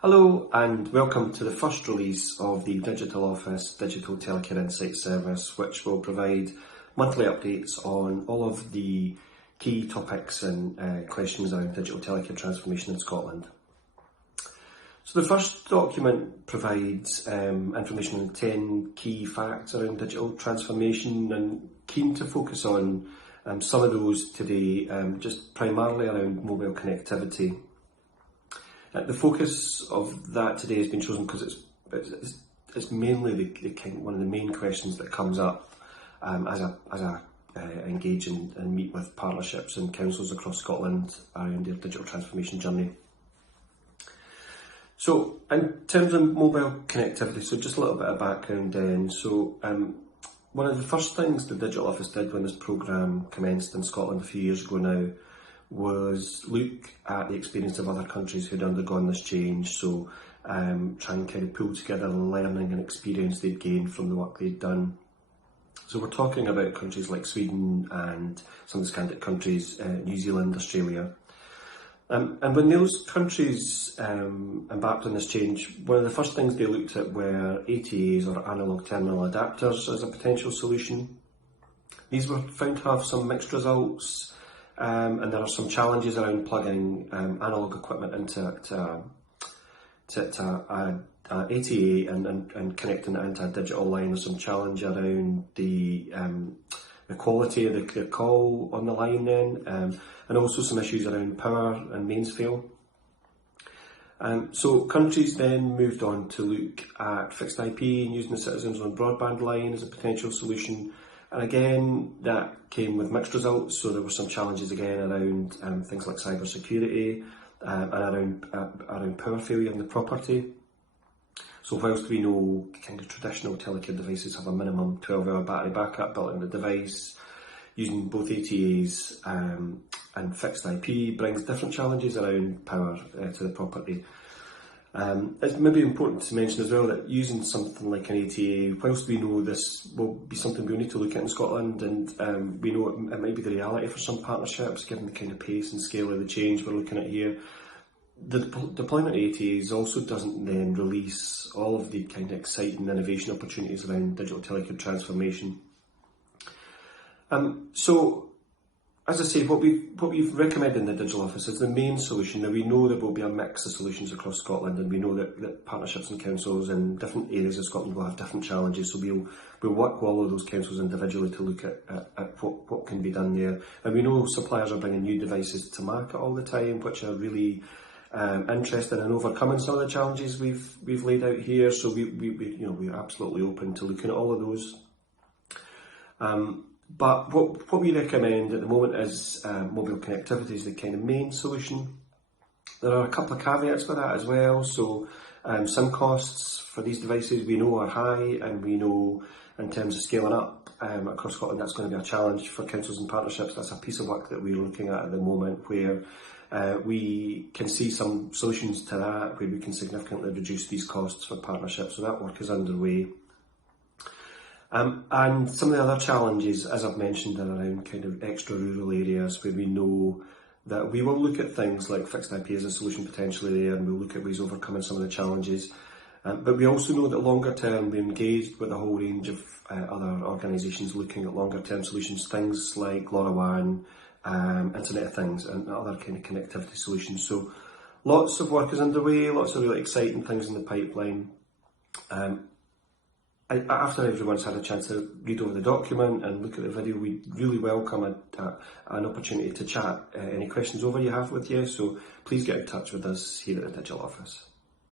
Hello and welcome to the first release of the Digital Office Digital Telecare Insights service, which will provide monthly updates on all of the key topics and questions around digital telecare transformation in Scotland. So the first document provides information on 10 key facts around digital transformation, and keen to focus on some of those today, just primarily around mobile connectivity. The focus of that today has been chosen because it's mainly one of the main questions that comes up as I engage and meet with partnerships and councils across Scotland around their digital transformation journey. So in terms of mobile connectivity, so just a little bit of background then. So one of the first things the Digital Office did when this programme commenced in Scotland a few years ago now was look at the experience of other countries who'd undergone this change, so try and kind of pull together the learning and experience they'd gained from the work they'd done. So we're talking about countries like Sweden and some of the Scandinavian countries, New Zealand, Australia. And when those countries embarked on this change, one of the first things they looked at were ATAs, or analogue terminal adapters, as a potential solution. These were found to have some mixed results. And there are some challenges around plugging analogue equipment into ATA and connecting it into a digital line. There's some challenge around the quality of the call on the line then, and also some issues around power and mains fail. So countries then moved on to look at fixed IP and using the citizens on broadband line as a potential solution. And again, that came with mixed results, so there were some challenges again around things like cyber security and around power failure in the property. So whilst we know kind of traditional telecare devices have a minimum 12-hour battery backup built in the device, using both ATAs and fixed IP brings different challenges around power to the property. It's maybe important to mention as well that using something like an ATA, whilst we know this will be something we'll need to look at in Scotland, and we know it might be the reality for some partnerships given the kind of pace and scale of the change we're looking at here, the deployment of ATAs also doesn't then release all of the kind of exciting innovation opportunities around digital telecare transformation. So, as I say, what we've recommended in the Digital Office is the main solution. Now we know there will be a mix of solutions across Scotland, and we know that partnerships and councils in different areas of Scotland will have different challenges. So we'll work with all of those councils individually to look at what can be done there. And we know suppliers are bringing new devices to market all the time, which are really interested in overcoming some of the challenges we've laid out here. So we're absolutely open to looking at all of those. But what we recommend at the moment is mobile connectivity is the kind of main solution. There are a couple of caveats with that as well. So some costs for these devices we know are high, and we know in terms of scaling up across Scotland that's going to be a challenge for councils and partnerships. That's a piece of work that we're looking at the moment, where we can see some solutions to that, where we can significantly reduce these costs for partnerships. So that work is underway. And some of the other challenges, as I've mentioned, are around kind of extra rural areas, where we know that we will look at things like fixed IP as a solution potentially there, and we'll look at ways of overcoming some of the challenges. But we also know that longer term we're engaged with a whole range of other organisations looking at longer term solutions, things like LoRaWAN, Internet of Things, and other kind of connectivity solutions. So lots of work is underway, lots of really exciting things in the pipeline. After everyone's had a chance to read over the document and look at the video, we really welcome an opportunity to chat any questions over you have with you. So please get in touch with us here at the Digital Office.